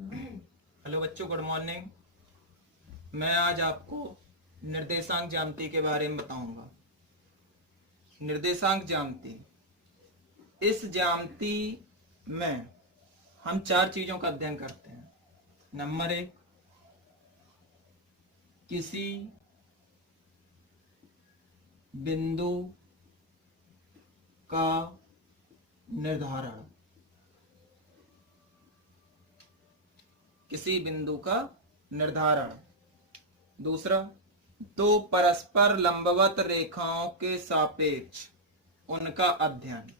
Hello बच्चों, good morning. मैं आज आपको निर्देशांक ज्यामिति के बारे में बताऊंगा। निर्देशांक ज्यामिति, इस ज्यामिति में हम चार चीजों का अध्ययन करते हैं। नंबर एक, किसी बिंदु का निर्धारण। किसी बिंदु का निर्धारण। दूसरा, दो परस्पर लंबवत रेखाओं के सापेक्ष उनका अध्ययन।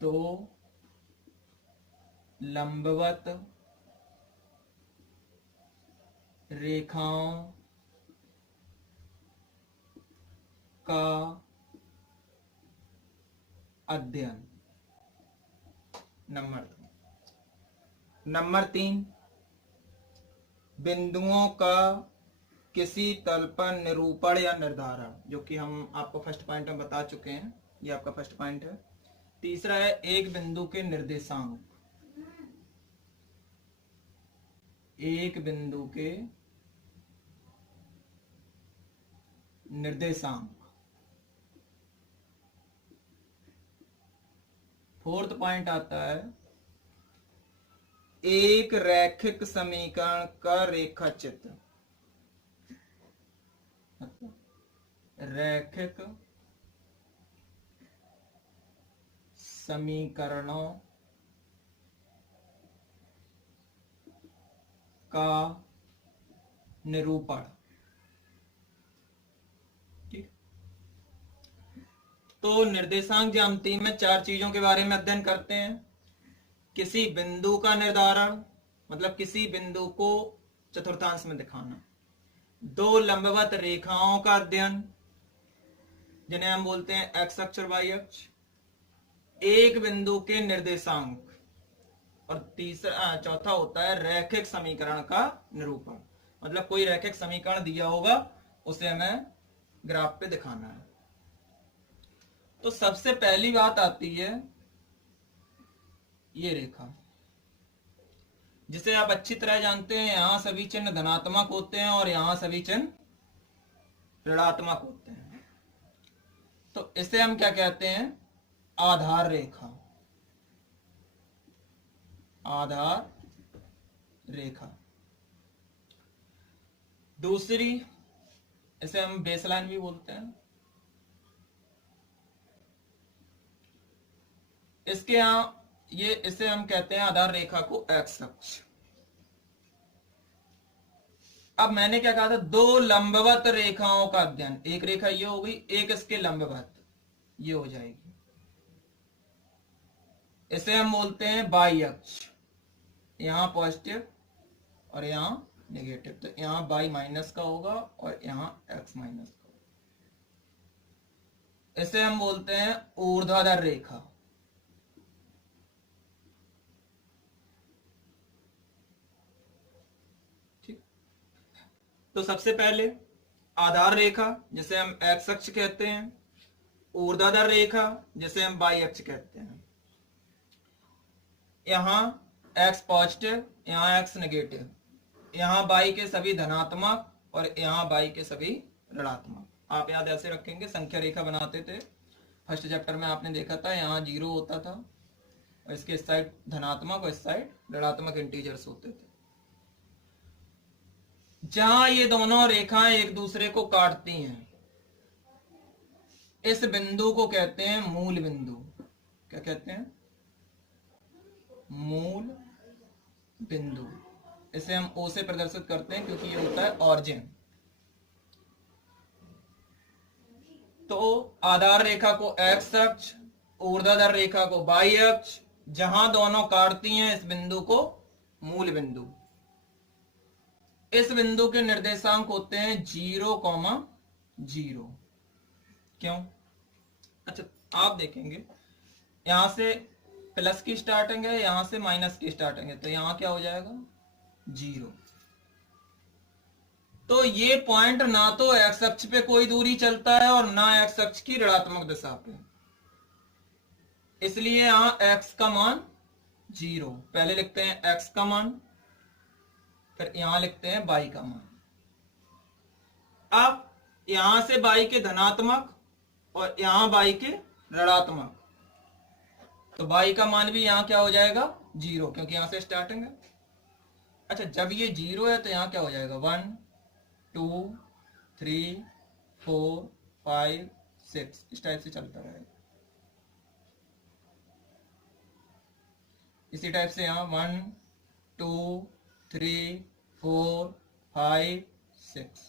दो लंबवत रेखाओं का अध्ययन। नंबर तीन, बिंदुओं का किसी तल पर निरूपण या निर्धारण, जो कि हम आपको फर्स्ट पॉइंट में बता चुके हैं। ये आपका फर्स्ट पॉइंट है। तीसरा है एक बिंदु के निर्देशांक। एक बिंदु के निर्देशांक। फोर्थ पॉइंट आता है एक रैखिक समीकरण का रेखाचित्र। रैखिक समीकरणों का निरूपण। ठीक। तो निर्देशांक ज्यामिति में चार चीजों के बारे में अध्ययन करते हैं। किसी बिंदु का निर्धारण, मतलब किसी बिंदु को चतुर्थांश में दिखाना। दो लंबवत रेखाओं का अध्ययन, जिन्हें हम बोलते हैं एक्स अक्ष और वाई अक्ष। एक बिंदु के निर्देशांक। और चौथा होता है रैखिक समीकरण का निरूपण। मतलब कोई रैखिक समीकरण दिया होगा, उसे हमें ग्राफ पे दिखाना है। तो सबसे पहली बात आती है ये रेखा, जिसे आप अच्छी तरह जानते हैं। यहां सभी चिन्ह धनात्मक होते हैं और यहां सभी चिन्ह ऋणात्मक होते हैं। तो इसे हम क्या कहते हैं? आधार रेखा। आधार रेखा। दूसरी, इसे हम बेसलाइन भी बोलते हैं। इसके यहां इसे हम कहते हैं आधार रेखा को एक्स अक्ष। अब मैंने क्या कहा था? दो लंबवत रेखाओं का अध्ययन। एक रेखा ये हो गई, एक इसके लंबवत ये हो जाएगी। इसे हम बोलते हैं बाई अक्ष। यहां पॉजिटिव और यहां नेगेटिव। तो यहां बाई माइनस का होगा और यहां एक्स माइनस का होगा। इसे हम बोलते हैं ऊर्ध्वाधर रेखा। तो सबसे पहले आधार रेखा, जिसे हम एक्स अक्ष कहते हैं। ऊर्ध्वाधर रेखा, जिसे हम वाई अक्ष कहते हैं। यहां एक्स पॉजिटिव, यहां एक्स नेगेटिव। यहां बाई के सभी धनात्मक और यहां बाई के सभी ऋणात्मक। आप याद ऐसे रखेंगे, संख्या रेखा बनाते थे फर्स्ट चैप्टर में, आपने देखा था। यहां 0 होता था और इसके इस साइड धनात्मक और इस साइड ऋणात्मक इंटीजर्स होते थे। जहां ये दोनों रेखाएं एक दूसरे को काटती हैं, इस बिंदु को कहते हैं मूल बिंदु। क्या कहते हैं? मूल बिंदु। इसे हम ओ से प्रदर्शित करते हैं क्योंकि ये होता है ऑरिजिन। तो आधार रेखा को एक्स अक्ष, ऊर्ध्वाधर रेखा को वाई अक्ष, जहां दोनों काटती हैं इस बिंदु को मूल बिंदु। इस बिंदु के निर्देशांक होते हैं 0,0। क्यों? अच्छा, आप देखेंगे यहां से प्लस की स्टार्टिंग है, यहां से माइनस की स्टार्टिंग है, तो यहां क्या हो जाएगा? 0। तो ये पॉइंट ना तो एक्स अक्ष पे कोई दूरी चलता है और ना एक्स अक्ष की ऋणात्मक दिशा पे। इसलिए यहां एक्स का मान 0। पहले लिखते हैं x का मान, फिर यहां लिखते हैं y का मान। अब यहां से y के धनात्मक और यहां y के ऋणात्मक, तो y का मान भी यहां क्या हो जाएगा 0, क्योंकि यहां से स्टार्टिंग है। अच्छा, जब ये 0 है तो यहां क्या हो जाएगा 1 2 3 4 5 6, इस टाइप से चलता रहेगा। इसी टाइप से यहां 1 2 3 4 5 6।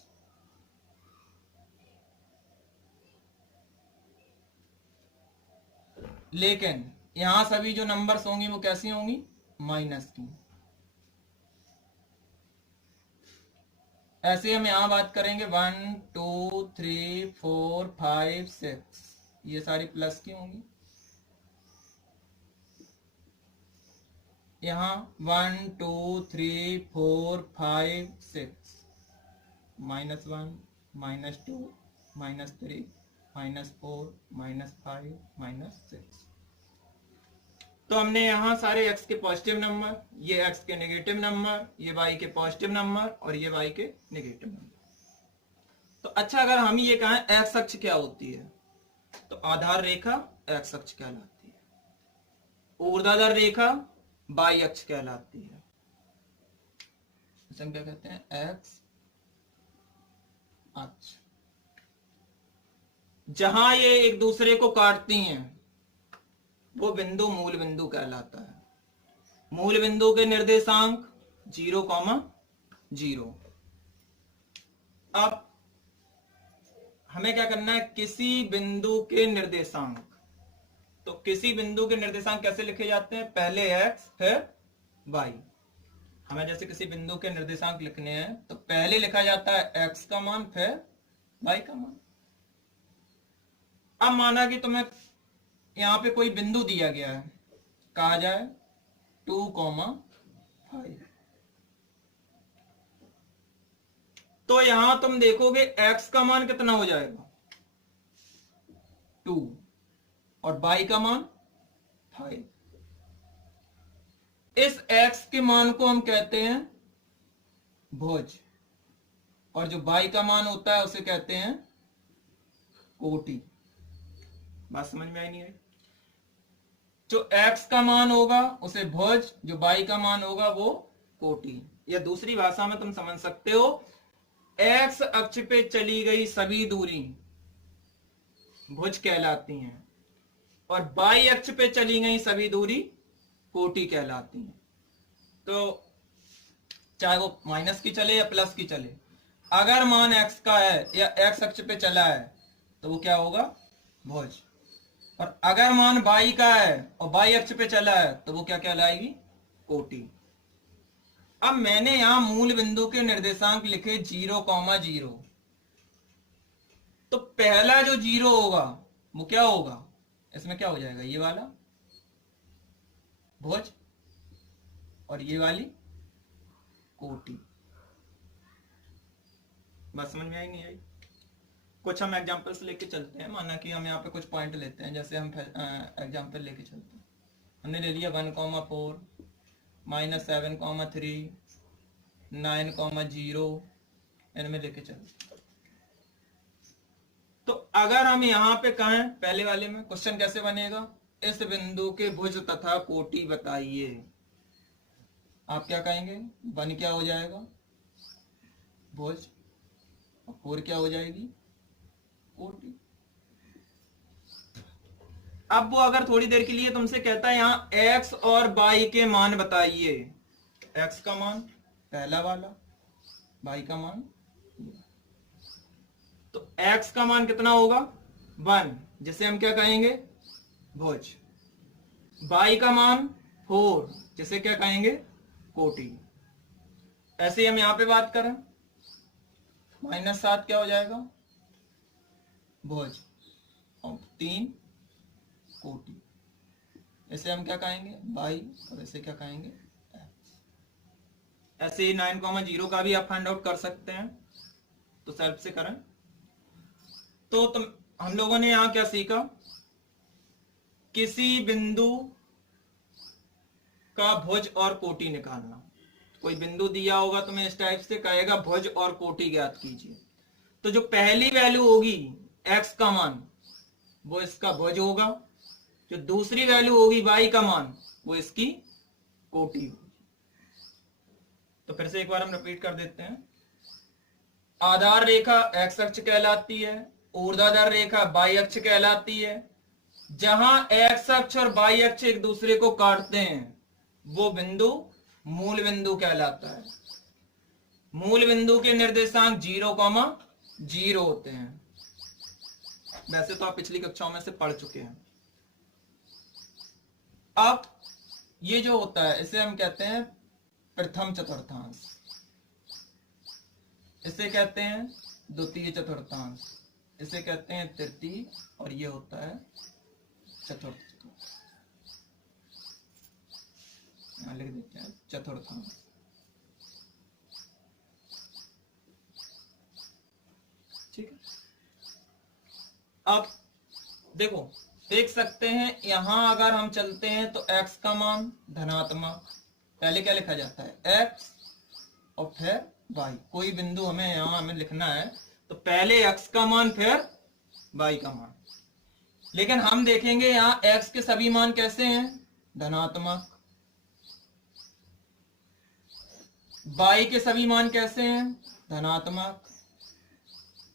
लेकिन यहां सभी जो नंबर्स होंगी वो कैसी होंगी, माइनस की। ऐसे हम यहां बात करेंगे 1 2 3 4 5 6, ये सारी प्लस की होंगी। यहां 1 2 3 4 5 6, -1 -2 -3 -4 -5 -6। तो हमने यहां सारे x के पॉजिटिव नंबर, ये x के नेगेटिव नंबर, ये y के पॉजिटिव नंबर और ये y के नेगेटिव नंबर। तो अच्छा, अगर हम ये कहें x अक्ष क्या होती है, तो आधार रेखा x अक्ष कहलाती है, ऊर्ध्वाधर रेखा y अक्ष कहलाती है। इसे हम क्या कहते हैं, x अक्ष। जहां ये एक दूसरे को काटती हैं वो बिंदु मूल बिंदु कहलाता है। मूल बिंदु के निर्देशांक 0,0। अब हमें क्या करना है, किसी बिंदु के निर्देशांक, तो किसी बिंदु के निर्देशांक कैसे लिखे जाते हैं, पहले x फिर y। हमें जैसे किसी बिंदु के निर्देशांक लिखने हैं तो पहले लिखा जाता है x का मान फिर y का मान। अब माना कि तुम्हें यहां पे कोई बिंदु दिया गया है, कहा जाए 2,5, तो यहां तुम देखोगे x का मान कितना हो जाएगा 2 और y का मान 5। इस x के मान को हम कहते हैं भुज, और जो y का मान होता है उसे कहते हैं कोटि। बात समझ में आई नहीं आई? जो x का मान होगा उसे भुज, जो y का मान होगा वो कोटि। या दूसरी भाषा में तुम समझ सकते हो, x अक्ष पे चली गई सभी दूरी भुज कहलाती हैं और y अक्ष पे चली गई सभी दूरी कोटि कहलाती हैं। तो चाहे वो माइनस की चले या प्लस की चले, अगर मान x का है या x अक्ष पे चला है तो वो क्या होगा, भुज। और अगर मान y का है और y अक्ष पे चला है तो वो क्या कहलाएगी, कोटि। अब मैंने यहां मूल बिंदु के निर्देशांक लिखे 0,0, तो पहला जो 0 होगा वो क्या होगा, इसमें क्या हो जाएगा, ये वाला भुज और ये वाली कोटि। बस समझ में आई नहीं आई? कुछ हम एग्जांपल्स लेके चलते हैं। माना कि हम यहाँ पे कुछ पॉइंट लेते हैं, जैसे हम एग्जांपल लेके चलते हैं। हमने ले लिया 1,4 -7,3 9,0 इनमें लेके चलते। तो अगर हम यहाँ पे कहें, पहले वाले में क्वेश्चन कैसे बनेगा, इस बिंदु के भुज तथा कोटि बताइए। आप क्या कहेंगे, 1 क्या हो जाएगा, भुज, और 4 क्या हो जाएगी, कोटि। अब वो अगर थोड़ी देर के लिए तुमसे कहता है यहां x और y के मान बताइए, x का मान पहला वाला, y का मान, तो x का मान कितना होगा 1, जिसे हम क्या कहेंगे, भुज। y का मान 4, जिसे क्या कहेंगे, कोटि। ऐसे ही हम यहां पे बात करें, -7 क्या हो जाएगा, भुज, और 3 कोटि। इसे हम क्या कहेंगे, y, और इसे क्या कहेंगे, x। ऐसे ही 9,0 का भी आप फाइंड आउट कर सकते हैं, तो सेल्फ से करें। तो हम लोगों ने यहां क्या सीखा, किसी बिंदु का भुज और कोटि निकालना। कोई बिंदु दिया होगा तो मैं इस टाइप से कहेगा भुज और कोटि ज्ञात कीजिए। तो जो पहली वैल्यू होगी x का मान वो इसका भुज होगा, जो दूसरी वैल्यू होगी y का मान वो इसकी कोटि होगी। तो फिर से एक बार हम रिपीट कर देते हैं। आधार रेखा x अक्ष कहलाती है, ऊर्ध्वाधर रेखा y अक्ष कहलाती है। जहां x अक्ष और y अक्ष एक दूसरे को काटते हैं वो बिंदु मूल बिंदु कहलाता है। मूल बिंदु के निर्देशांक 0,0 होते हैं। वैसे तो आप पिछली कक्षाओं में से पढ़ चुके हैं। अब ये जो होता है इसे हम कहते हैं प्रथम चतुर्थांश, इसे कहते हैं द्वितीय चतुर्थांश, इसे कहते हैं तृतीय, और ये होता है चतुर्थ चतुर्थांश। यहां लिख देते हैं चतुर्थांश। ठीक है। अब देखो देख सकते हैं यहां अगर हम चलते हैं तो x का मान धनात्मक, पहले क्या लिखा जाता है x और फिर y। कोई बिंदु हमें लिखना है तो पहले x का मान फिर y का मान। लेकिन हम देखेंगे यहां x के सभी मान कैसे हैं धनात्मक, y के सभी मान कैसे हैं धनात्मक।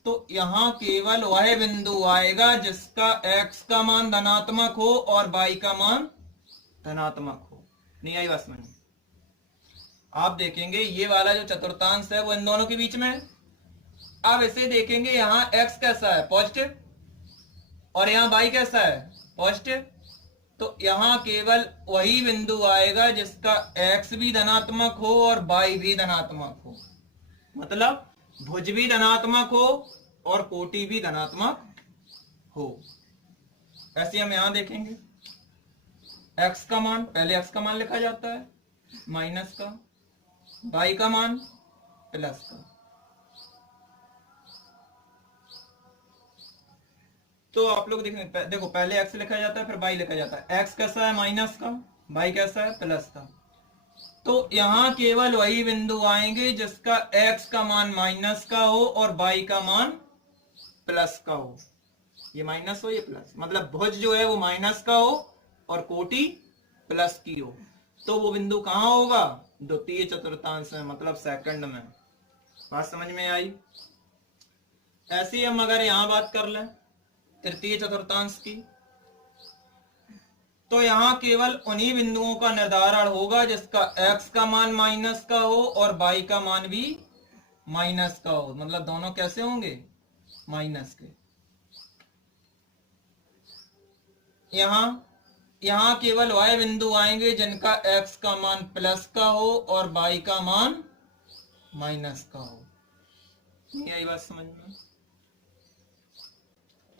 तो यहां केवल वह बिंदु आएगा जिसका x का मान धनात्मक हो और y का मान धनात्मक हो। नहीं आई बात समझ में? आप देखेंगे ये वाला जो चतुर्थांश है वो इन दोनों के बीच में है। अब इसे देखेंगे यहां x कैसा है पॉजिटिव और यहां y कैसा है पॉजिटिव। तो यहां केवल वही बिंदु आएगा जिसका x भी धनात्मक हो और y भी धनात्मक हो, मतलब भुज भी धनात्मक हो और कोटि भी धनात्मक हो। ऐसे हम यहां देखेंगे x का मान, पहले x का मान लिखा जाता है माइनस का, y का मान प्लस का। तो आप लोग देखेंगे देखो पहले x लिखा जाता है फिर y लिखा जाता है। x कैसा है माइनस का, y कैसा है प्लस का। तो यहां केवल वही बिंदु आएंगे जिसका x का मान माइनस का हो और y का मान प्लस का हो। ये माइनस हो ये प्लस, मतलब भुज जो है वो माइनस का हो और कोटि प्लस की हो। तो वो बिंदु कहां होगा द्वितीय चतुर्थांश में, मतलब सेकंड में। बात समझ में आई? ऐसे ही हम अगर यहां बात कर लें तृतीय चतुर्थांश की, तो यहां केवल उन्हीं बिंदुओं का निर्धारण होगा जिसका x का मान माइनस का हो और y का मान भी माइनस का हो, मतलब दोनों कैसे होंगे माइनस के। यहां केवल वह बिंदु आएंगे जिनका x का मान प्लस का हो और y का मान माइनस का हो। नहीं आई बात समझ में?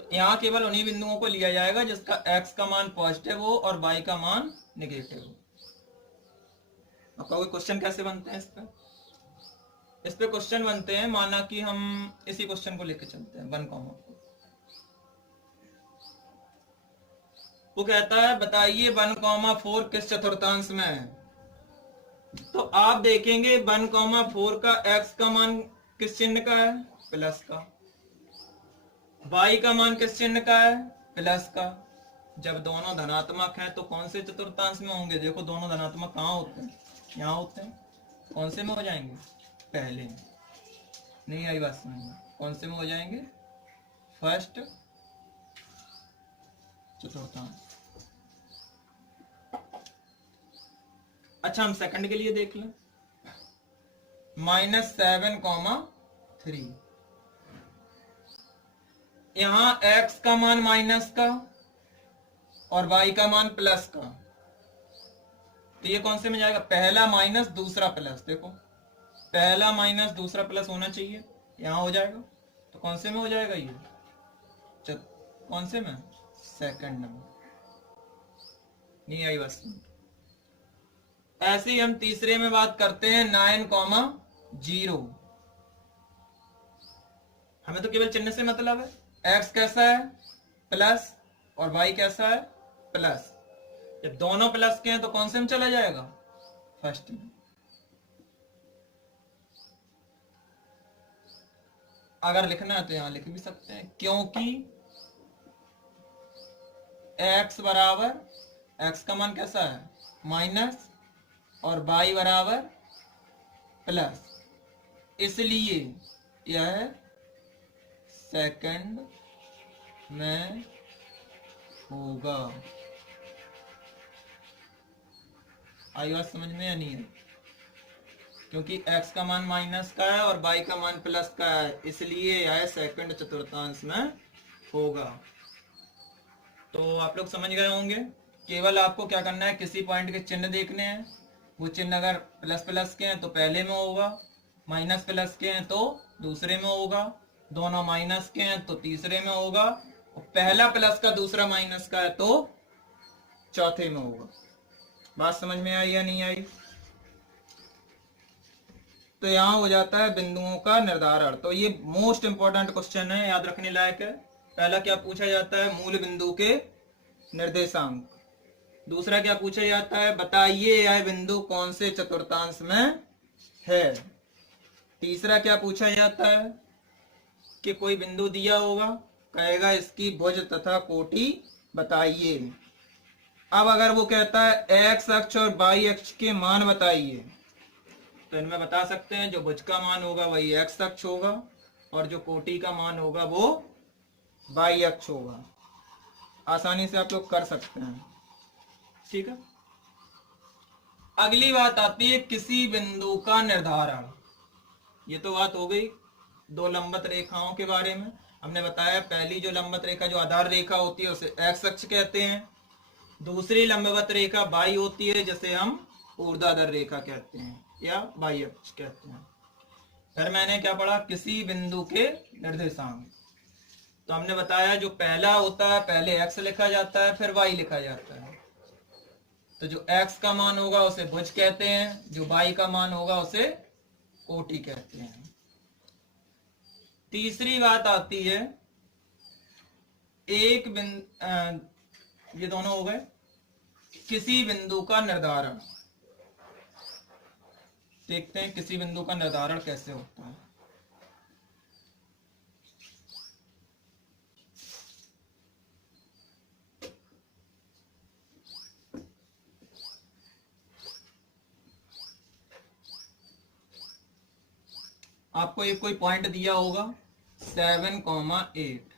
यहां केवल उन्हीं बिंदुओं को लिया जाएगा जिसका x का मान पॉजिटिव हो और y का मान नेगेटिव हो। अब कहोगे क्वेश्चन कैसे बनते हैं इस पे क्वेश्चन बनते हैं, माना कि हम इसी क्वेश्चन को लेकर चलते हैं 1, वो कहता है बताइए 1,4 किस चतुर्थांश में है। तो आप देखेंगे 1,4 का x का मान किस चिन्ह का है प्लस का, y का मान किस चिन्ह का है प्लस का। जब दोनों धनात्मक हैं तो कौन से चतुर्थांश में होंगे? देखो दोनों धनात्मक कहाँ होते हैं यहाँ होते हैं। कौन से में हो जाएंगे पहले में। नहीं आई बात समझ में? कौन से में हो जाएंगे फर्स्ट चतुर्थांश। अच्छा हम सेकंड के लिए देख लें -7,3। यहां x का मान माइनस का और y का मान प्लस का, तो ये कौन से में जाएगा पहला माइनस दूसरा प्लस। देखो पहला माइनस दूसरा प्लस होना चाहिए, यहां हो जाएगा। तो कौन से में हो जाएगा ये कौन से में सेकंड में। नहीं आई बस। ऐसे ही हम तीसरे में बात करते हैं 9,0। हमें तो केवल चिन्ह से मतलब है। x कैसा है प्लस और y कैसा है प्लस। जब दोनों प्लस के हैं तो कौन से में चला जाएगा, फर्स्ट में। अगर लिखना है तो यहां लिख भी सकते हैं, क्योंकि x बराबर, x का मान कैसा है माइनस और y बराबर प्लस, इसलिए यह सेकंड में होगा। आई बात समझ में या नहीं है? क्योंकि x का मान माइनस का है और y का मान प्लस का है, इसलिए यह सेकंड चतुर्थांश में होगा। तो आप लोग समझ गए होंगे। केवल आपको क्या करना है, किसी पॉइंट के चिन्ह देखने हैं, वो चिन्ह अगर प्लस प्लस के हैं तो पहले में होगा, माइनस प्लस के हैं तो दूसरे में होगा, दोनों माइनस के हैं तो तीसरे में होगा, और पहला प्लस का दूसरा माइनस का है तो चौथे में होगा। बात समझ में आई या नहीं आई? तो यहां हो जाता है बिंदुओं का निर्धारण। तो ये मोस्ट इंपॉर्टेंट क्वेश्चन है, याद रखने लायक है। पहला क्या पूछा जाता है, मूल बिंदु के निर्देशांक। दूसरा क्या पूछा जाता है, बताइए यह बिंदु कौन से चतुर्थांश में है। तीसरा क्या पूछा जाता है कि कोई बिंदु दिया होगा, कहेगा इसकी भुज तथा कोटि बताइए। अब अगर वो कहता है एक्स अक्ष और वाई अक्ष के मान बताइए, तो इनमें बता सकते हैं जो भुज का मान होगा वही एक्स अक्ष होगा, और जो कोटि का मान होगा वो वाई अक्ष होगा। आसानी से आप लोग कर सकते हैं, ठीक है। अगली बात आती है किसी बिंदु का निर्धारण। ये तो बात हो गई दो लंबवत रेखाओं के बारे में। हमने बताया पहली जो लंबवत रेखा जो आधार रेखा होती है उसे एक्स अक्ष कहते हैं, दूसरी लंबवत रेखा वाई होती है जिसे हम ऊर्ध्वाधर रेखा कहते हैं या वाई अक्ष कहते हैं। फिर मैंने क्या पढ़ा, किसी बिंदु के निर्देशांक। तो हमने बताया जो पहला होता है पहले x लिखा जाता है फिर y लिखा जाता है। तो जो x का मान होगा उसे भुज कहते हैं, जो y का मान होगा उसे कोटि कहते हैं। तीसरी बात आती है एक बिंदु, ये दोनों हो गए, किसी बिंदु का निर्धारण। देखते हैं किसी बिंदु का निर्धारण कैसे होता है। आपको एक कोई पॉइंट दिया होगा 7,8।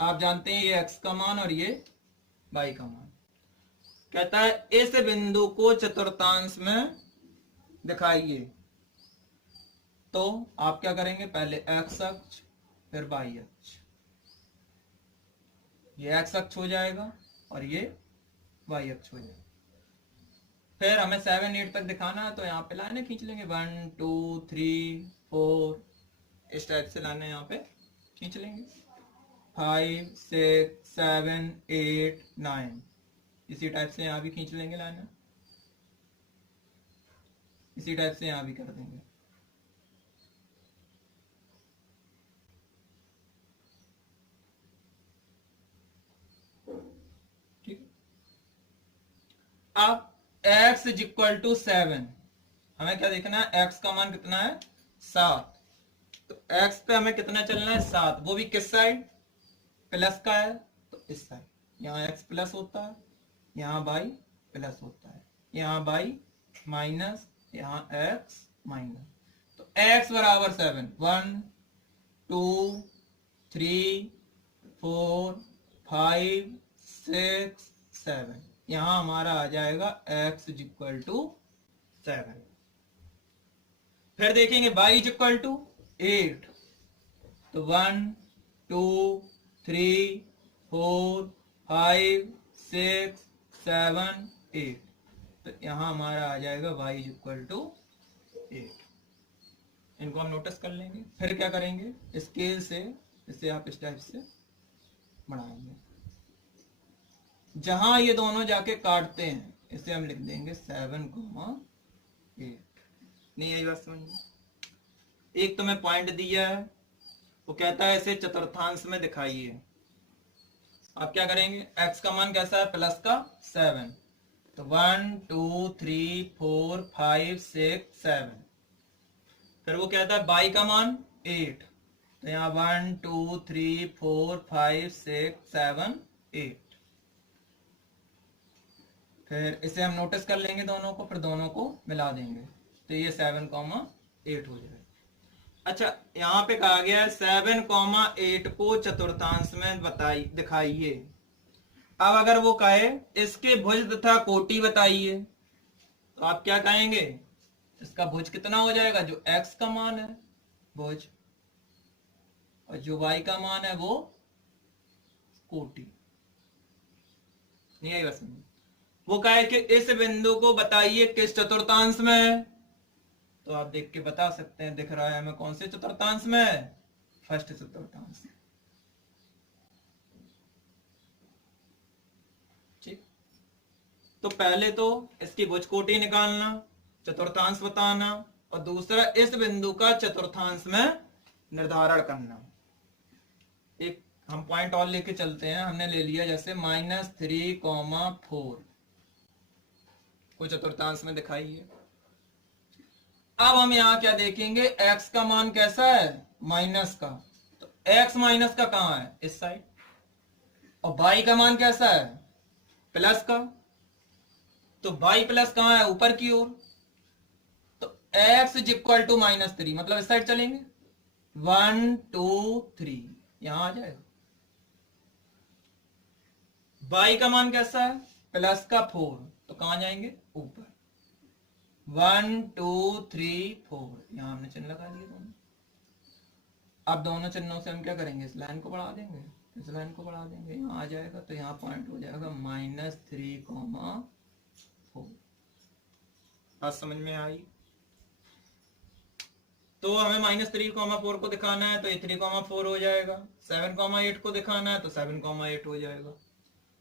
आप जानते हैं ये x का मान और ये y का मान। कहता है इस बिंदु को चतुर्थांश में दिखाइए। तो आप क्या करेंगे, पहले x अक्ष फिर y अक्ष, ये x अक्ष हो जाएगा और ये y अक्ष हो जाएगा। फिर हमें 7, 8 तक दिखाना है तो यहाँ पे लाइनें खींच लेंगे, 1, 2, 3, 4, इस टाइप से लाइनें यहाँ पे खींच लेंगे, 5, 6, 7, 8, 9, इसी टाइप से यहाँ भी खींच लेंगे लाइनें, इसी टाइप से यहाँ भी कर देंगे। ठीक, अब x इज इक्वल टू 7, हमें क्या देखना है, x का मान कितना है 7। तो x पे हमें कितना चलना है 7, वो भी किस साइड, प्लस का है तो इस साइड। यहाँ x प्लस होता है, यहाँ y प्लस होता है, यहाँ y माइनस, यहाँ x माइनस। तो x बराबर 7, 1, 2, 3, 4, 5, 6, 7। यहां हमारा आ जाएगा x इज इक्वल टू 7। फिर देखेंगे y इज इक्वल टू 8। तो 1, 2, 3, 4, 5, 6, 7, 8। तो यहां हमारा आ जाएगा y इज इक्वल टू 8। इनको हम नोटिस कर लेंगे। फिर क्या करेंगे, स्केल से इसे आप इस टाइप से बढ़ाएंगे, जहां ये दोनों जाके काटते हैं इसे हम लिख देंगे 7,8। नहीं यही बात समझ में? एक तो मैं पॉइंट दिया है, वो कहता है इसे चतुर्थांश में दिखाइए। आप क्या करेंगे, x का मान कैसा है, प्लस का 7, तो 1 2 3 4 5 6 7। फिर वो कहता है y का मान 8, तो यहाँ 1 2 3 4 5 6 7 8। फिर इसे हम नोटिस कर लेंगे दोनों को, फिर दोनों को मिला देंगे, तो ये 7,8 हो जाएगा। अच्छा, यहाँ पे कहा गया है 7,8 को चतुर्थांश में दिखाइए। अब अगर वो कहे इसके भुज तथा कोटि बताइए, तो आप क्या कहेंगे, इसका भुज कितना हो जाएगा, जो x का मान है भुज, और जो y का मान है वो कोटि। नहीं आई बस। वो कहे कि इस बिंदु को बताइए किस चतुर्थांश में है, तो आप देख के बता सकते हैं, दिख रहा है हमें कौन से चतुर्थांश में है, फर्स्ट चतुर्थांश। ठीक, तो पहले तो इसकी भुज कोटि निकालना, चतुर्थांश बताना, और दूसरा इस बिंदु का चतुर्थांश में निर्धारण करना। एक हम पॉइंट और लेके चलते हैं, हमने ले लिया जैसे -3,4 को चतुर्थांश में दिखाइए। अब हम यहाँ क्या देखेंगे, x का मान कैसा है, माइनस का, तो x माइनस का कहाँ है, इस साइड, और y का मान कैसा है, प्लस का, तो y प्लस कहाँ है, ऊपर की ओर, तो x इज इक्वल टू -3, मतलब इस साइड चलेंगे, 1 2 3 यहां आ जाएगा। y का मान कैसा है, प्लस का 4, तो कहां जाएंगे, ऊपर, 1 2 3 4 यहां हमने चिन्ह लगा दिए दोनों। अब दोनों चिन्हों से हम क्या करेंगे, इस लाइन को बढ़ा देंगे, इस लाइन को बढ़ा देंगे, यहाँ आ जाएगा, तो यहाँ पॉइंट हो जाएगा -3,4। बात समझ में आई। तो हमें -3,4 को दिखाना है, तो ये 3,4 हो जाएगा। 7,8 को दिखाना है, तो 7,8 हो जाएगा।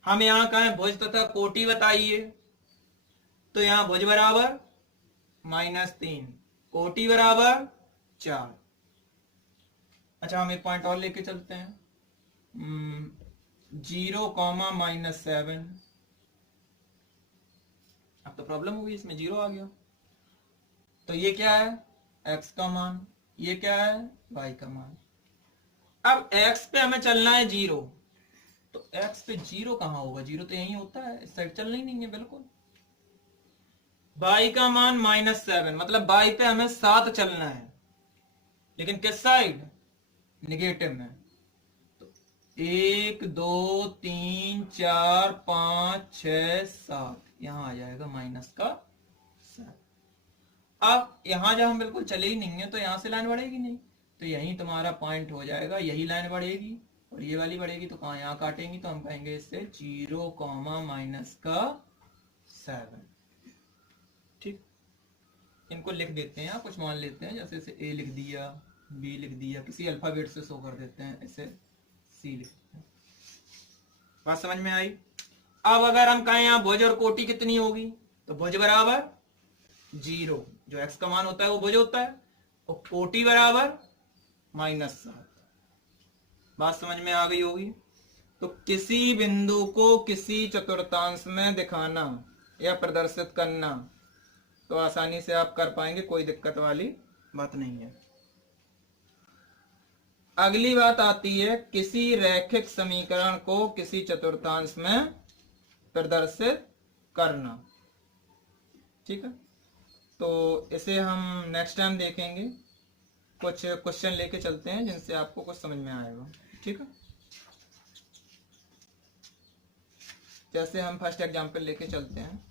हम यहाँ कहें भुज तथा कोटि बताइए, तो यहाँ भुज बराबर -3, कोटि बराबर 4। अच्छा, हम एक पॉइंट और लेके चलते हैं, 0, -7। अब तो प्रॉब्लम होगी, इसमें 0 आ गया, तो ये क्या है, x का मान, ये क्या है, y का मान। अब x पे हमें चलना है 0, तो x पे 0 कहां होगा, 0 तो यही होता है, इस साइड चलना ही नहीं है बिल्कुल। y का मान -7, मतलब y पे हमें 7 चलना है, लेकिन किस साइड, निगेटिव में। तो 1 2 3 4 5 6 7 यहां आ जाएगा -7। अब यहां जब हम बिल्कुल चले ही नहीं है, तो यहां से लाइन बढ़ेगी नहीं, तो यही तुम्हारा पॉइंट हो जाएगा, यही लाइन बढ़ेगी और ये वाली बढ़ेगी, तो कहां, यहाँ काटेंगी, तो हम कहेंगे इससे 0, -7। ठीक, इनको लिख देते हैं, कुछ मान लेते हैं, जैसे इसे a लिख दिया, b लिख दिया, किसी अल्फाबेट से शो कर देते हैं, इसे c लिख देते हैं। बात समझ में आई। अब अगर हम कहें यहाँ भुज और कोटि कितनी होगी, तो भुज बराबर 0, जो x का मान होता है वो भुज होता है, और कोटि बराबर -7। बात समझ में आ गई होगी। तो किसी बिंदु को किसी चतुर्थांश में दिखाना या प्रदर्शित करना, तो आसानी से आप कर पाएंगे, कोई दिक्कत वाली बात नहीं है। अगली बात आती है किसी रैखिक समीकरण को किसी चतुर्थांश में प्रदर्शित करना। ठीक है, तो इसे हम नेक्स्ट टाइम देखेंगे, कुछ क्वेश्चन लेके चलते हैं जिनसे आपको कुछ समझ में आएगा। ठीक है, जैसे हम फर्स्ट एग्जांपल लेके चलते हैं,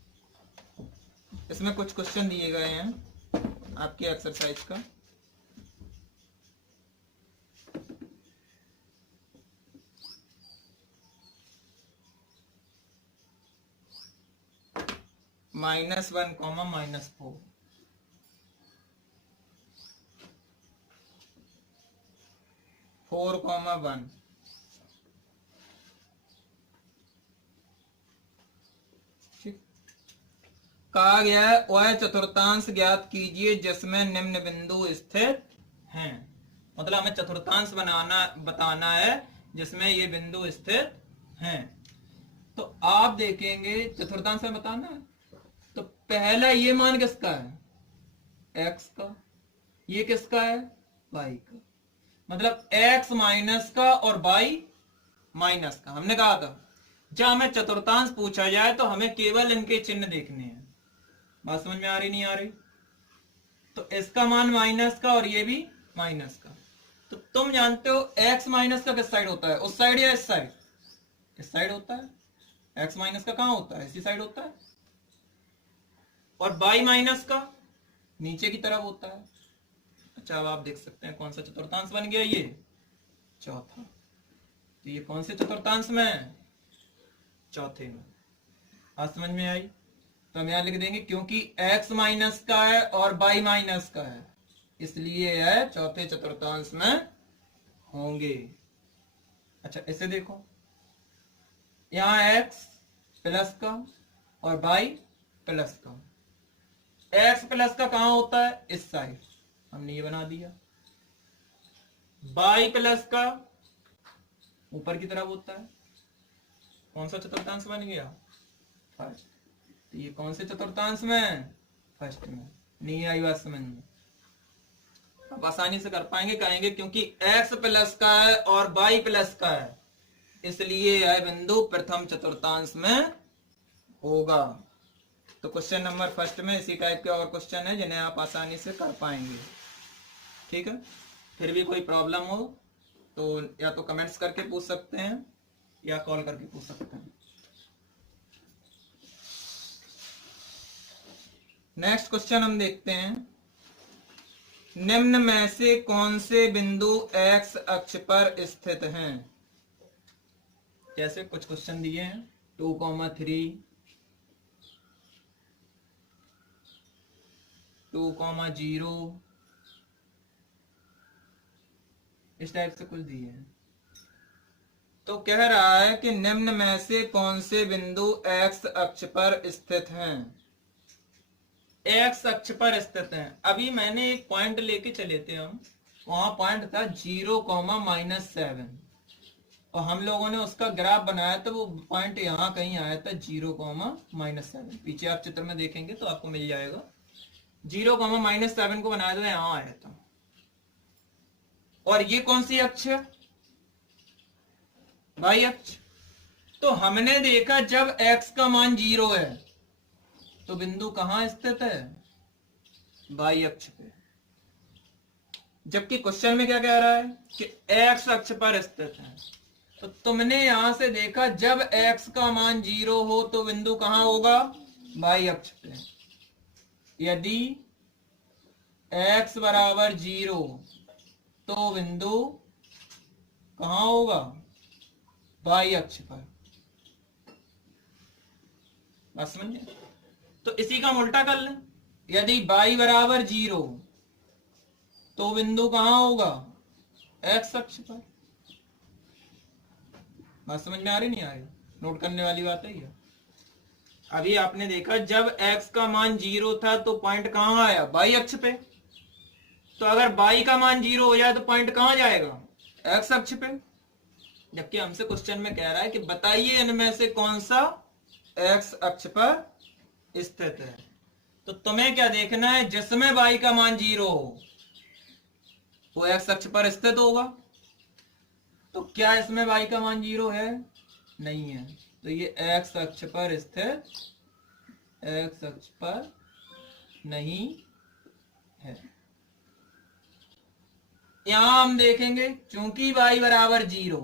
इसमें कुछ क्वेश्चन दिए गए हैं आपकी एक्सरसाइज का। -1, -4, 4, 1। ठीक, कहा गया है वह चतुर्थांश ज्ञात कीजिए जिसमें निम्न बिंदु स्थित हैं। मतलब हमें चतुर्थांश बताना है जिसमें ये बिंदु स्थित हैं। तो आप देखेंगे चतुर्थांश में बताना है, तो पहला ये मान किसका है, x का, ये किसका है, y का, मतलब x माइनस का और y माइनस का। हमने कहा था जब हमें चतुर्थांश पूछा जाए तो हमें केवल इनके चिन्ह देखने हैं। बात समझ में आ रही नहीं आ रही? तो इसका मान माइनस का और ये भी माइनस का। तो तुम जानते हो x माइनस का किस साइड होता है, उस साइड या इस साइड, इस साइड होता है। x माइनस का कहां होता है, इसी साइड होता है। और y माइनस का नीचे की तरफ होता है। अच्छा अब आप देख सकते हैं कौन सा चतुर्थांश बन गया, ये चौथा। तो ये कौन से चतुर्थांश में है, चौथे में। आज समझ में आई? तो हम यहां लिख देंगे क्योंकि x माइनस का है और y माइनस का है, इसलिए यह चौथे चतुर्थांश में होंगे। अच्छा इसे देखो, यहां x प्लस का और y प्लस का। x प्लस का कहां होता है, इस साइड, हमने ये बना दिया। y प्लस का ऊपर की तरफ होता है। कौन सा चतुर्थांश बन गया, फर्स्ट। तो ये कौन से चतुर्थांश में, फर्स्ट में। नहीं आई बात समझ में? आप आसानी से कर पाएंगे, कहेंगे क्योंकि x प्लस का है और y प्लस का है, इसलिए यह बिंदु प्रथम चतुर्थांश में होगा। तो क्वेश्चन नंबर फर्स्ट में इसी टाइप के और क्वेश्चन है जिन्हें आप आसानी से कर पाएंगे। ठीक है, फिर भी कोई प्रॉब्लम हो तो या तो कमेंट्स करके पूछ सकते हैं या कॉल करके पूछ सकते हैं। नेक्स्ट क्वेश्चन हम देखते हैं, निम्न में से कौन से बिंदु x अक्ष पर स्थित हैं। जैसे कुछ क्वेश्चन दिए हैं 2,3, 2,0, इस टाइप से कुछ दिए हैं। तो कह रहा है कि निम्न में से कौन से बिंदु x अक्ष पर स्थित हैं, x अक्ष पर स्थित हैं। अभी मैंने एक पॉइंट लेके चले थे हम, वहां पॉइंट था 0,-7 और हम लोगों ने उसका ग्राफ बनाया था, वो पॉइंट यहाँ कहीं आया था 0,-7। पीछे आप चित्र में देखेंगे तो आपको मिल जाएगा। 0,-7 को बनाया था, यहाँ आया था। और ये कौन सी अक्ष है, y अक्ष। तो हमने देखा जब x का मान 0 है तो बिंदु कहां स्थित है, y अक्ष पे। जबकि क्वेश्चन में क्या कह रहा है कि x अक्ष पर स्थित है। तो तुमने यहां से देखा जब x का मान 0 हो तो बिंदु कहां होगा, y अक्ष पे। यदि x बराबर 0 तो बिंदु कहां होगा, y अक्ष पर। बात समझे? तो इसी का हम उल्टा कर लें, यदि y बराबर 0 तो बिंदु कहां होगा, x अक्ष पर। बात समझ में आ रही नहीं आ रही? नोट करने वाली बात है ये। अभी आपने देखा जब x का मान 0 था तो पॉइंट कहां आया, y अक्ष पे। तो अगर y का मान 0 हो जाए तो पॉइंट कहां जाएगा, x अक्ष पे। जबकि हमसे क्वेश्चन में कह रहा है कि बताइए इनमें से कौन सा x अक्ष पर स्थित है। तो तुम्हें क्या देखना है, जिसमें y का मान 0 हो वो x अक्ष पर स्थित होगा। तो क्या इसमें y का मान 0 है, नहीं है। तो ये x अक्ष पर स्थित, x अक्ष पर नहीं है। यहां हम देखेंगे क्योंकि y बराबर 0,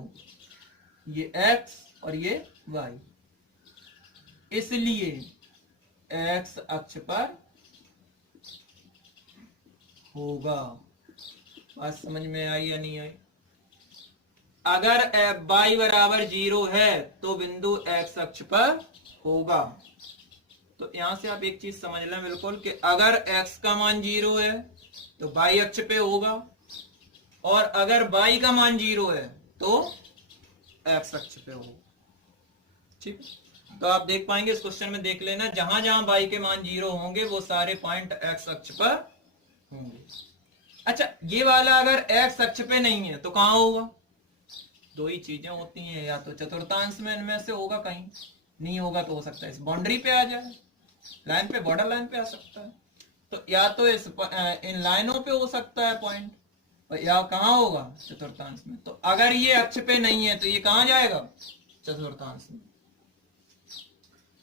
ये x और ये y, इसलिए x अक्ष पर होगा। बात समझ में आई या नहीं आई? अगर y बराबर 0 है तो बिंदु x अक्ष पर होगा। तो यहां से आप एक चीज समझ लें बिल्कुल कि अगर x का मान 0 है तो y अक्ष पे होगा, और अगर y का मान 0 है तो x अक्ष पे होगा। ठीक, तो आप देख पाएंगे इस क्वेश्चन में, देख लेना जहां जहां y के मान 0 होंगे वो सारे पॉइंट x अक्ष पर होंगे। अच्छा, ये वाला अगर x अक्ष पे नहीं है तो कहां होगा, दो ही चीजें होती हैं, या तो चतुर्थांश में इनमें से होगा, कहीं नहीं होगा तो हो सकता है इस बाउंड्री पे आ जाए, लाइन पे, बॉर्डर लाइन पे आ सकता है। तो या तो इस इन लाइनों पे हो सकता है पॉइंट, या कहाँ होगा, चतुर्थांश में। तो अगर ये अक्ष पे नहीं है तो ये कहाँ जाएगा, चतुर्थांश में।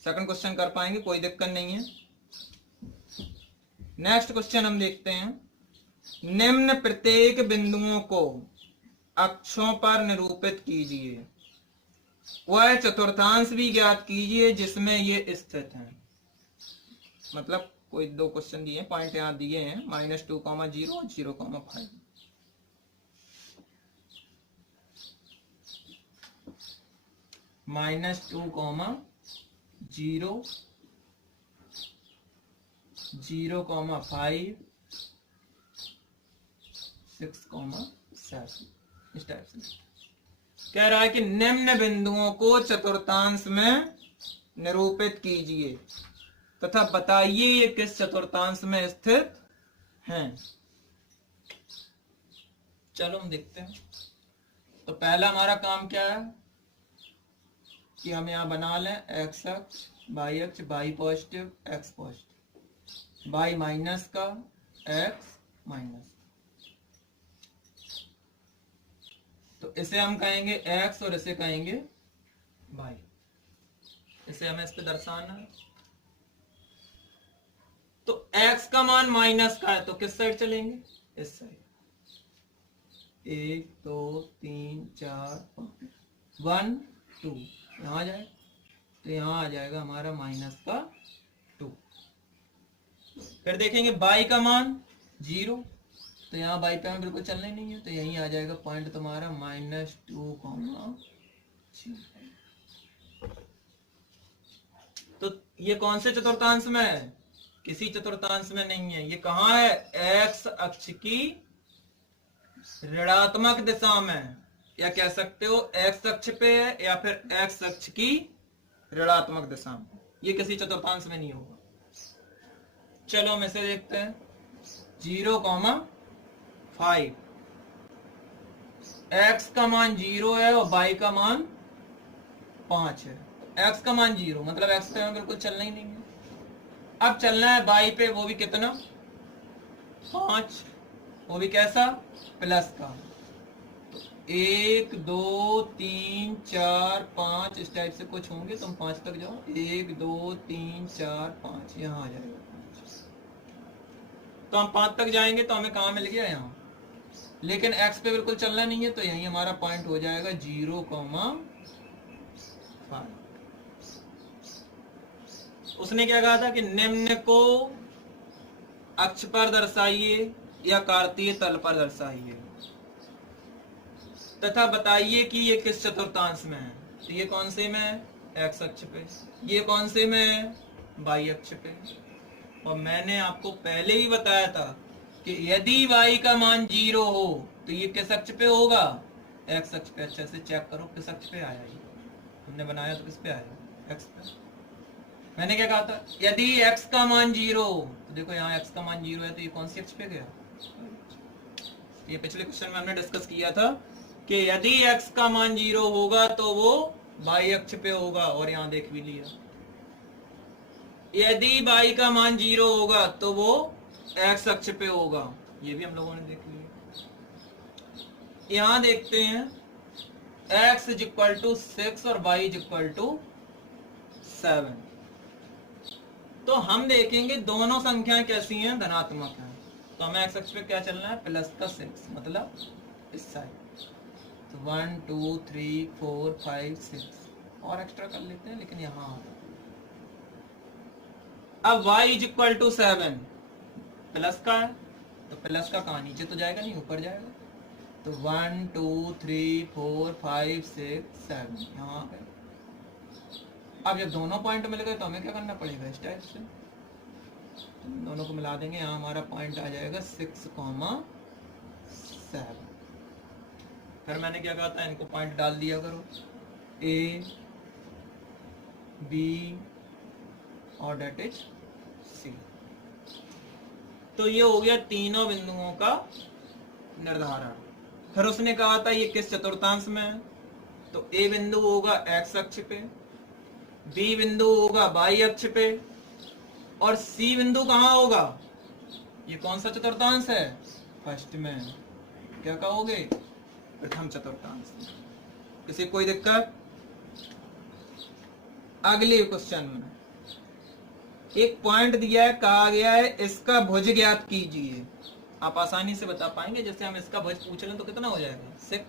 सेकंड क्वेश्चन कर पाएंगे, कोई दिक्कत नहीं है। नेक्स्ट क्वेश्चन हम देखते हैं, निम्न प्रत्येक बिंदुओं को अक्षों पर निरूपित कीजिए, वह चतुर्थांश भी ज्ञात कीजिए जिसमें ये स्थित है। मतलब कोई दो क्वेश्चन दिए, पॉइंट यहां दिए हैं, -2, 0, 0,5। -2, 0, 0,5, 6,7 इस टाइप से कह रहा है कि निम्न बिंदुओं को चतुर्थांश में निरूपित कीजिए तथा बताइए ये किस चतुर्थांश में स्थित हैं। चलो हम देखते हैं। तो पहला हमारा काम क्या है कि हम यहां बना लें एक्स अक्ष, वाई अक्ष, Y positive, X positive, Y minus का, एक्स माइनस। तो इसे हम कहेंगे x और इसे कहेंगे y। इसे हमें इस पे दर्शाना है। तो x का मान माइनस का है तो किस साइड चलेंगे, इस साइड। 1, 2, 3, 4, 5, 1, 2 यहां आ जाए, तो यहां आ जाएगा हमारा -2। फिर देखेंगे y का मान 0, तो यहाँ बाई पे हमें बिल्कुल चलना ही नहीं है, तो यहीं आ जाएगा पॉइंट तुम्हारा -2, 0। तो ये कौन से चतुर्थांश में है, किसी चतुर्थांश में नहीं है। ये कहाँ है, एक्स अक्ष की ऋणात्मक दिशा में, या कह सकते हो एक्स अक्ष पे है, या फिर एक्स अक्ष की ऋणात्मक दिशा में। ये किसी चतुर्थांश में नहीं होगा। चलो हम इसे देखते हैं, 0,5। x का मान 0 है और y का मान 5 है। x का मान 0 मतलब x पे हमें बिल्कुल चलना ही नहीं है। अब चलना है y पे, वो भी कितना, 5, वो भी कैसा, प्लस का। 1, 2, 3, 4, 5 इस टाइप से कुछ होंगे, तुम 5 तक जाओ। 1, 2, 3, 4, 5 यहाँ आ जाएगा 5। तो हम 5 तक जाएंगे तो हमें कहाँ मिल गया, यहाँ। लेकिन x पे बिल्कुल चलना नहीं है, तो यही हमारा पॉइंट हो जाएगा 0,5। उसने क्या कहा था कि निम्न को अक्ष पर दर्शाइए या कार्तीय तल पर दर्शाइए तथा बताइए कि ये किस चतुर्थांश में है। तो ये कौन से में है, x अक्ष पे। ये कौन से में है, y अक्ष पे। और मैंने आपको पहले ही बताया था कि यदि y का मान 0 हो तो ये किस अक्ष पे होगा, x अक्ष पे। अच्छे से चेक करो किस अक्ष पे आया, ये हमने बनाया तो किस पे आया, x पे। मैंने क्या कहा था, यदि x का मान 0 हो तो देखो यहाँ x का मान 0 है, तो ये कौन सी अक्ष पे गया। ये पिछले क्वेश्चन में हमने डिस्कस किया था कि यदि x का मान 0 होगा तो वो y अक्ष पे होगा, और यहाँ देख भी लिया। यदि y का मान 0 होगा तो वो x अक्ष पे होगा, ये भी हम लोगों ने देख लिया। यहां देखते हैं x = 6 और y = 7। तो हम देखेंगे दोनों संख्याएं कैसी हैं, धनात्मक हैं। तो हमें x अक्ष पे क्या चलना है, प्लस का 6, मतलब इस साइड। तो 1, 2, 3, 4, 5, 6 और एक्स्ट्रा कर लेते हैं, लेकिन यहाँ अब y = 7 प्लस का है, तो प्लस का कहाँ, नीचे तो जाएगा नहीं, ऊपर जाएगा। तो 1, 2, 3, 4, 5, 6, 7 यहाँ आ गए। अब जब दोनों पॉइंट मिल गए तो हमें क्या करना पड़ेगा, इस टाइप से तो दोनों को मिला देंगे। यहाँ हमारा पॉइंट आ जाएगा 6,7। फिर मैंने क्या कहा था, इनको पॉइंट डाल दिया करो, A, B और डेट इज C। तो ये हो गया तीनों बिंदुओं का निर्धारण। फिर उसने कहा था ये किस चतुर्थांश में है, तो ए बिंदु होगा एक्स अक्ष पे, बी बिंदु होगा वाई अक्ष पे, और सी बिंदु कहां होगा? ये कौन सा चतुर्थांश है? फर्स्ट में। क्या कहोगे? प्रथम चतुर्थांश। किसी कोई दिक्कत? अगले क्वेश्चन में एक पॉइंट दिया है, कहा गया है इसका भुज ज्ञात कीजिए। आप आसानी से बता पाएंगे, जैसे हम इसका भुज पूछ रहे हैं तो कितना हो जाएगा? 6।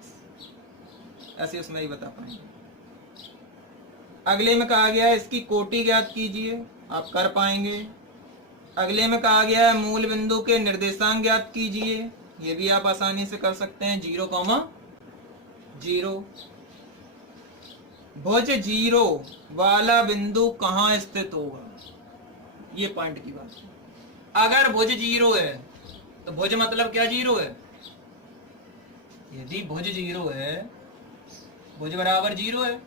ऐसे उसमें ही बता पाएंगे। अगले में कहा गया है इसकी कोटि ज्ञात कीजिए, आप कर पाएंगे। अगले में कहा गया है मूल बिंदु के निर्देशांक ज्ञात कीजिए, ये भी आप आसानी से कर सकते हैं, 0,0। भुज 0 वाला बिंदु कहां स्थित होगा? ये पॉइंट की बात है। अगर भुज 0 है तो भुज मतलब क्या 0 है? यदि भुज 0 है, भुज बराबर 0 है।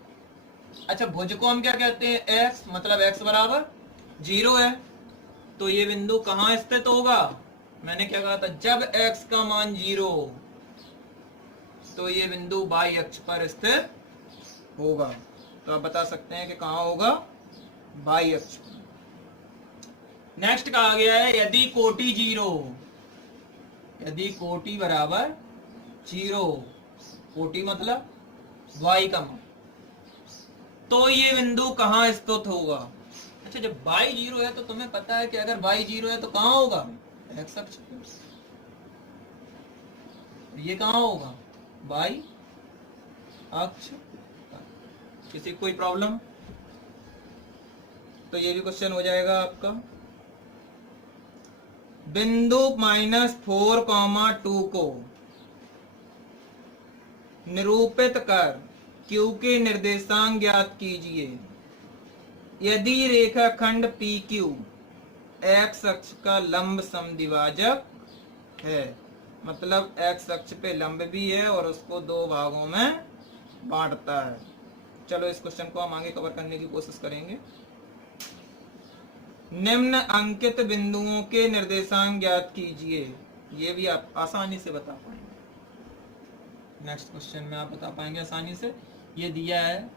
अच्छा, भुज को हम क्या कहते हैं? x, मतलब x बराबर 0 है। तो ये बिंदु कहां स्थित होगा? मैंने क्या कहा था? जब x का मान 0 तो ये बिंदु y अक्ष पर स्थित होगा। तो आप बता सकते हैं कि कहां होगा? y अक्ष पर। नेक्स्ट कहा गया है यदि कोटि 0, यदि कोटि बराबर 0, कोटि मतलब y का मान, तो ये बिंदु कहां स्थित होगा? अच्छा, जब y 0 है तो तुम्हें पता है कि अगर y 0 है तो कहां होगा? x अक्ष पे। ये कहां होगा? y अक्ष पर। किसी कोई प्रॉब्लम? तो ये भी क्वेश्चन हो जाएगा आपका। बिंदु -4,2 को निरूपित कर Q के निर्देशांक ज्ञात कीजिए यदि रेखाखंड PQ x अक्ष का लंब समद्विभाजक है, मतलब x अक्ष पे लंब भी है और उसको 2 भागों में बांटता है। चलो इस क्वेश्चन को हम आगे कवर करने की कोशिश करेंगे। निम्न अंकित बिंदुओं के निर्देशांक ज्ञात कीजिए, ये भी आप आसानी से बता पाएंगे। नेक्स्ट क्वेश्चन में आप बता पाएंगे आसानी से। ये दिया है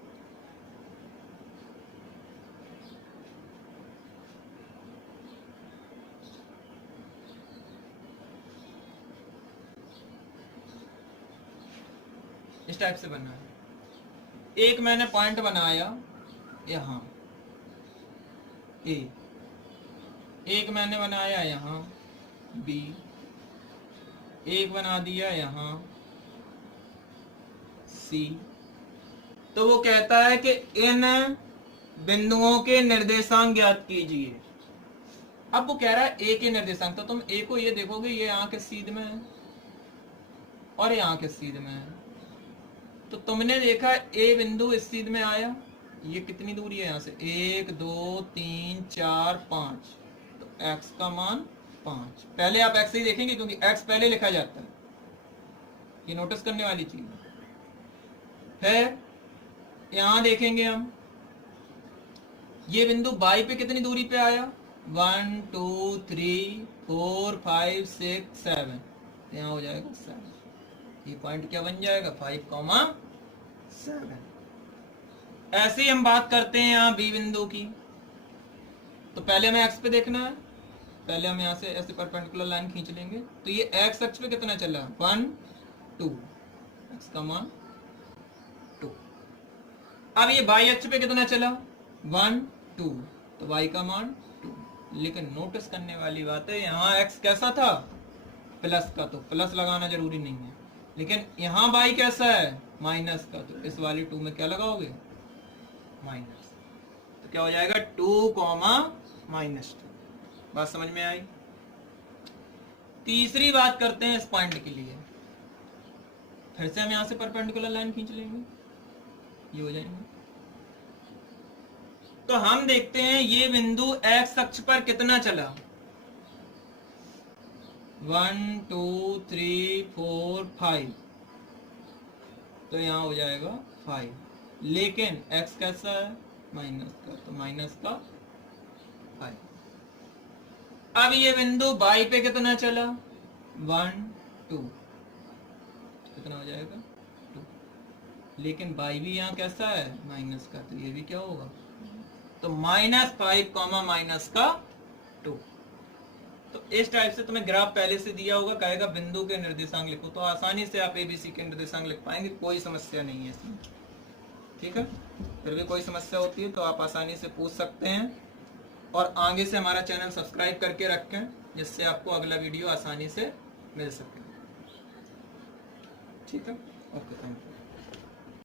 इस टाइप से बना है। एक मैंने पॉइंट बनाया यहां A, एक मैंने बनाया यहां B, एक बना दिया यहां C। तो वो कहता है कि इन बिंदुओं के निर्देशांक ज्ञात कीजिए। अब वो कह रहा है A के निर्देशांक, तो तुम A को ये देखोगे, ये यहाँ के सीध में है और यहाँ के सीध में है। तो तुमने देखा A बिंदु इस सीध में आया, ये कितनी दूरी है यहाँ से? 1 2 3 4 5, तो x का मान 5। पहले आप x ही देखेंगे क्योंकि x पहले लिखा जाता है, ये नोटिस करने वाली चीज है। यहां देखेंगे हम, ये बिंदु y पे कितनी दूरी पे आया? 1 2 3 4 5 6 7, यहाँ हो जाएगा 7। ये पॉइंट क्या बन जाएगा? 5,7। ऐसे ही हम बात करते हैं यहाँ B बिंदु की। तो पहले हमें x पे देखना है, पहले हम यहाँ से ऐसे परपेंडिकुलर लाइन खींच लेंगे। तो ये x अक्ष पे कितना चला? 1 2, x का मान 2। अब ये y अक्ष पे कितना चला? 1 2, तो y का मान 2। लेकिन नोटिस करने वाली बात है, यहाँ x कैसा था? प्लस का, तो प्लस लगाना जरूरी नहीं है। लेकिन यहाँ y कैसा है? माइनस का, तो इस वाली 2 में क्या लगाओगे? माइनस। तो क्या हो जाएगा? 2, -2। बात समझ में आई? तीसरी बात करते हैं इस पॉइंट के लिए। फिर से हम यहां से परपेंडिकुलर लाइन खींच लेंगे, ये हो जाएंगे। तो हम देखते हैं ये बिंदु x अक्ष पर कितना चला? 1 2 3 4 5, तो यहां हो जाएगा 5। लेकिन x कैसा है? माइनस का, तो माइनस का 5। अब ये बिंदु y पे कितना चला? 1 2, कितना हो जाएगा? 2। लेकिन y भी यहाँ कैसा है, माइनस का, तो ये भी क्या होगा, तो -5 कॉमा माइनस का 2। तो इस टाइप से तुम्हें ग्राफ पहले से दिया होगा, कहेगा बिंदु के निर्देशांक लिखो, तो आसानी से आप ABC के निर्देशांक लिख पाएंगे, कोई समस्या नहीं है इसमें। ठीक है, फिर भी कोई समस्या होती है तो आप आसानी से पूछ सकते हैं, और आगे से हमारा चैनल सब्सक्राइब करके रखें, जिससे आपको अगला वीडियो आसानी से मिल सके। ठीक है, ओके, थैंक यू।